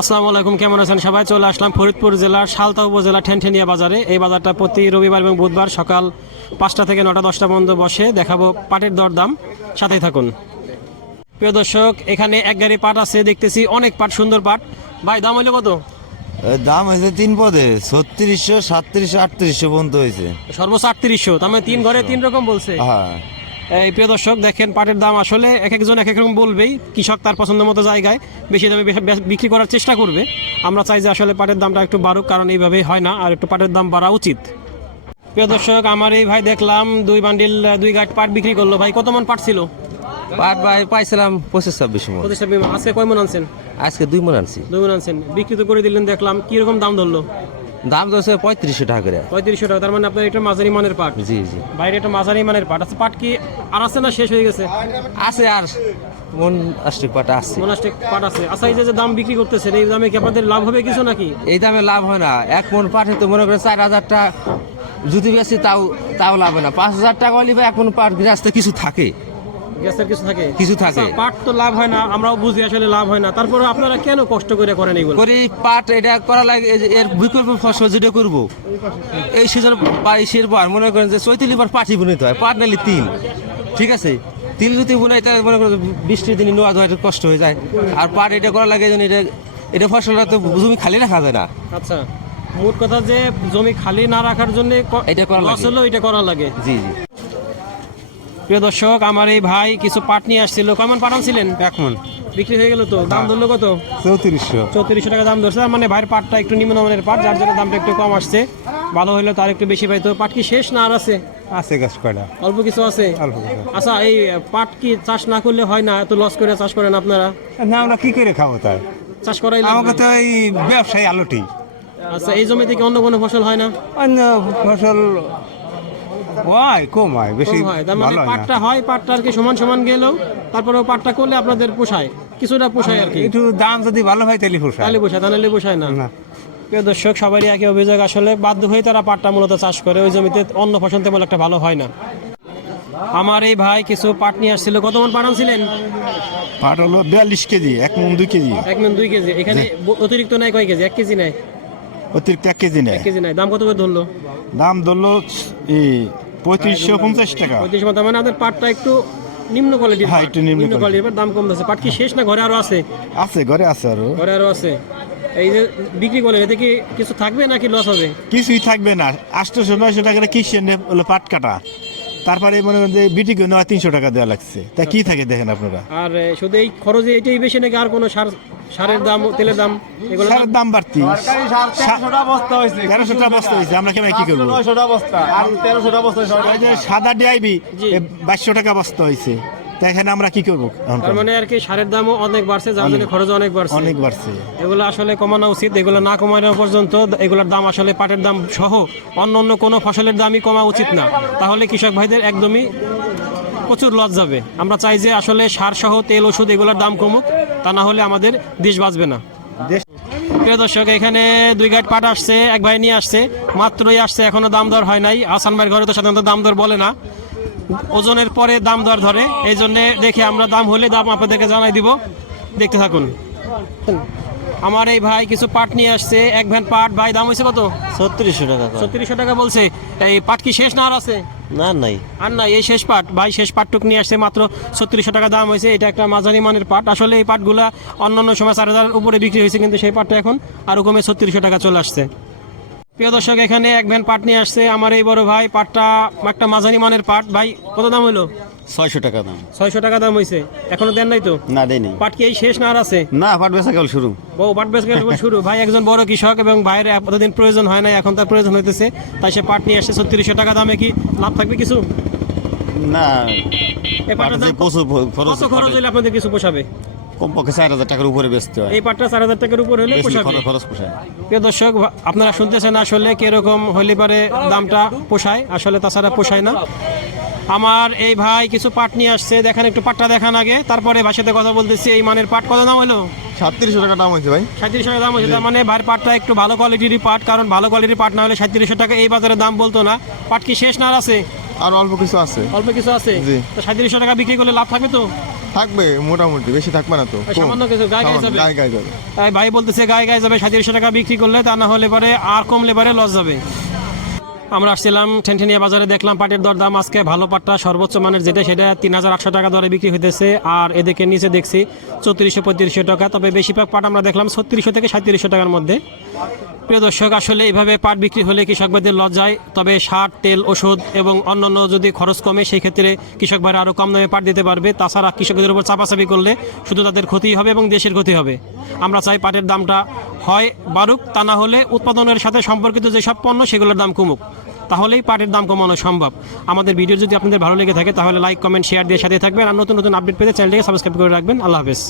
আসসালামু আলাইকুম, কেমন আছেন সবাই? চলে আসলাম ফরিদপুর জেলার সালতা উপজেলা ঠেনঠেনিয়া বাজারে। এই বাজারটা প্রতি রবিবার এবং বুধবার সকাল 5টা থেকে 9টা 10টা পর্যন্ত বসে। দেখাবো পাটের দরদাম, সাথেই থাকুন। প্রিয় দর্শক, এখানে এক গাড়ি পাট আছে, দেখতেছি অনেক পাট, সুন্দর পাট। ভাই, দাম হইলো কত? দাম হয়েছে তিন পদে 3600, 3700, 3800 পর্যন্ত হয়েছে। সর্বোচ্চ 3800, তার মানে তিন ঘরে তিন রকম বলছে। হ্যাঁ, এই প্রিয় দর্শক দেখেন, পাটের দাম আসলে এক একজন এক এক রকম বলবেই। কৃষক তার পছন্দ মতো জায়গায় বেশি দামে বিক্রি করার চেষ্টা করবে। আমরা চাই যে আসলে পাটের দামটা একটু বাড়ুক, কারণ এইভাবেই হয় না, আর একটু পাটের দাম বাড়া উচিত। প্রিয় দর্শক, আমার এই ভাই দেখলাম 2 বান্ডিল 2 গাঁট পাট বিক্রি করলো। ভাই, কত মন পাট ছিল? পাট ভাই পাইছিলাম 25-26 মন। প্রতিষ্ঠা আজকে কয় মন আনছেন? আজকে 2 মন আনছি। 2 মন আনছেন, বিক্রি তো করে দিলেন দেখলাম। কিরকম দাম ধরলো? দাম তো হচ্ছে 3500 টাকা করে। 3500 টাকা, তার মানে আপনার এটা মাঝারি মানের পাট। জি জি, বাইরে এটা মাঝারি মানের পাট আছে। পাট কি আর আছে না শেষ হয়ে গেছে? আছে আর মন আষ্টিক পাট আছে। মনাস্টিক পাট আছে। আচ্ছা, এই যে দাম বিক্রি করতেছেন, এই দামে কি আপনাদের লাভ হবে কিছু নাকি? এই দামে লাভ হয় না। এক মন পাটে তো মনে করে 4000 টাকা যদি বেশি তাও লাভ হয় না। 5000 টাকা হলে এক মন পাট গৃহস্থ কিছু থাকে, গ্যাসের কিছু থাকে, কিছু থাকে। আচ্ছা, পাট তো লাভ হয় না, আমরাও বুঝি আসলে লাভ হয় না। তারপরে আপনারা কেন কষ্ট করে করেন এইগুলো? করি পাট এটা করা লাগে। এই যে এর বিকল্প ফসল যেটা করবো এই সিজন বা এই পর মনে করেন যে 34 বার পাটি বুনতে হয়। পাট নালি তিল, ঠিক আছে, তিল যদি বুনে এটা মনে করেন বৃষ্টির দিনে নোয়া ধোয়া একটু কষ্ট হয়ে যায়। আর পাট এটা করা লাগে যেন এটা ফসলটা তো জমি খালি রাখা যায় না। আচ্ছা, মোট কথা যে জমি খালি না রাখার জন্য এটা করা লাগে। আসলে এটা করা লাগে। জি জি। প্রিয় দর্শক, আমার এই ভাই কিছু পাট নিয়ে আসছিল। কেমন পাট আনছিলেন? 1 মন বিক্রি হয়ে গেল তো? দাম ধরলো কত? 3400। 3400 টাকা দাম ধরছে। মানে ভাইয়ের পাটটা একটু নিম্নমানের পাট, যার জন্য দামটা একটু কম আসছে। ভালো হইলে তার একটু বেশি পাইতো। পাট কি শেষ না আর আছে? আছে গাছ কয়টা, অল্প কিছু আছে। অল্প কিছু। আচ্ছা, এই পাট কি চাষ না করলে হয় না? এত লস করে চাষ করেন আপনারা? না, আমরা কি করে খাবো তাই? চাষ করাই লাগবে। আমাকে তো এই ব্যবসায়ী আলুটি, আচ্ছা, এই জমি থেকে অন্য কোনো ফসল হয় না? অন্য ফসল হয় কম হয়, বেশি কম হয়। তার মানে ভালো হয় পাটটা না। হয়, পাটটা আর কি সমান সমান গেলেও তারপরেও পাটটা করলে আপনাদের পোষায়, কিছুটা পোষায় আর কি। একটু দাম যদি ভালো হয় তাহলে পোষায়। তাহলে পোষায়, তাহলে পোষায় না। না। প্রিয় দর্শক, সবারই একই অভিযোগ। আসলে বাধ্য হয়ে তারা পাটটা মূলত চাষ করে, ওই জমিতে অন্য ফসল তেমন একটা ভালো হয় না। আমার এই ভাই কিছু পাট নিয়ে আসছিল। কত মন পাট আনছিলেন? পাট হলো 42 কেজি, 1 মন 2 কেজি। 1 মণ 2 কেজি। এখানে অতিরিক্ত নেয় কয় কেজি? 1 কেজি নেয়? অতিরিক্ত 1 কেজি নেয়। 1 কেজি নেয়। দাম কত করে ধরলো? দাম ধরলো 3550 টাকা। 35 মতো। মানে আমাদের পাটটা একটু নিম্ন কোয়ালিটির। হ্যাঁ, একটু নিম্ন কোয়ালিটির দাম কম দিচ্ছে। পাট কি শেষ না ঘরে আরো আছে? আছে, ঘরে আছে আরো। ঘরে আরো আছে। এই যে বিক্রি করলেন, এতে কি কিছু থাকবে নাকি লস হবে? কিছুই থাকবে না। 800-900 টাকা কিসে হলো পাট কাটা, তারপরে মনে করেন যে বিটি কিনে 300 টাকা দেওয়া লাগছে। তা কি থাকে দেখেন আপনারা। আর শুধু এই খরচে এটাই বেশি নাকি আর কোনো সারের দাম, তেলের দাম, এগুলো? সারের দাম বাড়তি। 1300 বস্তা হয়েছে, আমরা কেমন কি করবো? 900টা বস্তা আর 1300টা বস্তা ওই যে সাদা ডিআইবি জি। 2200 টাকা বস্তা হয়েছে। তা এখানে আমরা কি করবো এখন? তার মানে আর কি সারের দামও অনেক বাড়ছে, যার জন্য খরচ অনেক বাড়ছে। অনেক বাড়ছে। এগুলো আসলে কমানো উচিত। এগুলো না কমানো পর্যন্ত এগুলোর দাম আসলে পাটের দাম সহ অন্য কোনো ফসলের দামই কমা উচিত না। তাহলে কৃষক ভাইদের একদমই প্রচুর লস যাবে। আমরা চাই যে আসলে সার সহ তেল, ওষুধ এগুলোর দাম কমুক, তা না হলে আমাদের দেশ বাঁচবে না। প্রিয় দর্শক, এখানে 2 গাঁট পাট আসছে, এক ভাই নিয়ে আসছে, মাত্রই আসছে, এখনো দাম দর হয় নাই। আসান ভাইয়ের ঘরে তো সাধারণত দাম দর বলে না, ওজনের পরে দাম দর ধরে। এই জন্য দেখে আমরা দাম হলে দাম আপনাদেরকে জানাই দিব, দেখতে থাকুন। আমার এই ভাই কিছু পাট নিয়ে আসছে, এক ভ্যান পাট। ভাই, দাম হয়েছে কত? 3600 টাকা। 3600 টাকা বলছে। এই পাট কি শেষ না আর আছে? না নাই, আর নাই, এই শেষ পাট। ভাই শেষ পাটটুক নিয়ে আসছে, মাত্র 3600 টাকা দাম হয়েছে। এটা একটা মাঝারি মানের পাট। আসলে এই পাটগুলা অন্যান্য সময় 4000 উপরে বিক্রি হয়েছে, কিন্তু সেই পাটটা এখন আরো কমে 3600 টাকা চলে আসছে। প্রিয় দর্শক, এখানে এক ভ্যান পাট নিয়ে আসছে আমার এই বড় ভাই। পাটটা একটা মাঝারি মানের পাট। ভাই, কত দাম হলো? 600 টাকা দাম। 600 টাকা দাম হয়েছে। এখনো দেন নাই তো? না দেয়নি। পাট কি এই শেষ না আর আছে? না, পাট বেচা কেবল শুরু। পাট বেচ শুরু। ভাই একজন বড় কৃষক এবং ভাইয়ের এতদিন প্রয়োজন হয় না, এখন তার প্রয়োজন হইতেছে, তাই সে পাট নিয়ে আসছে 3600 টাকা দামে। কি লাভ থাকবে কিছু? না, এই পাটের দাম প্রচুর কত খরচ হলে আপনাদের কিছু পোষাবে? কমপক্ষে 4000 টাকার উপরে বেচতে হয়। এই পাটটা 4000 টাকার উপর হলে বেশি পোষাবে। খরচ পোষায়। প্রিয় দর্শক, আপনারা শুনতেছেন আসলে কিরকম হলে পারে দামটা পোষায়, আসলে তাছাড়া পোষায় না। আমার এই ভাই কিছু পাট নিয়ে আসছে, দেখেন একটু পাটটা দেখান আগে, তারপরে ভাইয়ের সাথে কথা বলতেছি। এই মানের পাট কত দাম হলো? 3700 টাকা দাম হয়েছে ভাই। 3700 টাকা দাম হয়েছে। তার মানে ভাইয়ের পাটটা একটু ভালো কোয়ালিটির পাট, কারণ ভালো কোয়ালিটির পাট না হলে 3700 টাকা এই বাজারে দাম বলতো না। পাট কি শেষ না আর আছে? আর অল্প কিছু আছে। অল্প কিছু আছে। জি। তো 3700 টাকা বিক্রি করলে লাভ থাকবে তো? থাকবে মোটামুটি, বেশি থাকবে না তো, এই সামান্য কিছু গায়ে গায়ে যাবে। গায়ে গায়ে যাবে। তাই ভাই বলতেছে গায়ে গায়ে যাবে 3700 টাকা বিক্রি করলে, তা না হলে পরে আর কমলে পরে লস যাবে। আমরা আসছিলাম ঠেনঠেনিয়া বাজারে, দেখলাম পাটের দর দাম আজকে ভালো পাটটা সর্বোচ্চ মানের যেটা সেটা 3800 টাকা দরে বিক্রি হইতেছে, আর এদিকে নিচে দেখছি 3400-3500 টাকা। তবে বেশিরভাগ পাট আমরা দেখলাম 3600 থেকে 3700 টাকার মধ্যে। প্রিয় দর্শক, আসলে এইভাবে পাট বিক্রি হলে কৃষক ভাইদের লস যায়। তবে সার, তেল, ওষুধ এবং অন্যান্য যদি খরচ কমে সেই ক্ষেত্রে কৃষক ভাইরা আরও কম দামে পাট দিতে পারবে। তাছাড়া কৃষকদের উপর চাপাচাপি করলে শুধু তাদের ক্ষতি হবে এবং দেশের ক্ষতি হবে। আমরা চাই পাটের দামটা হয় বাড়ুক, তা না হলে উৎপাদনের সাথে সম্পর্কিত যেসব পণ্য সেগুলোর দাম কমুক, তাহলেই পাটের দাম কমানো সম্ভব। আমাদের ভিডিও যদি আপনাদের ভালো লেগে থাকে তাহলে লাইক, কমেন্ট, শেয়ার দিয়ে সাথে থাকবেন। আর নতুন নতুন আপডেট পেতে চ্যানেলটিকে সাবস্ক্রাইব করে রাখবেন। আল্লাহ হাফেজ।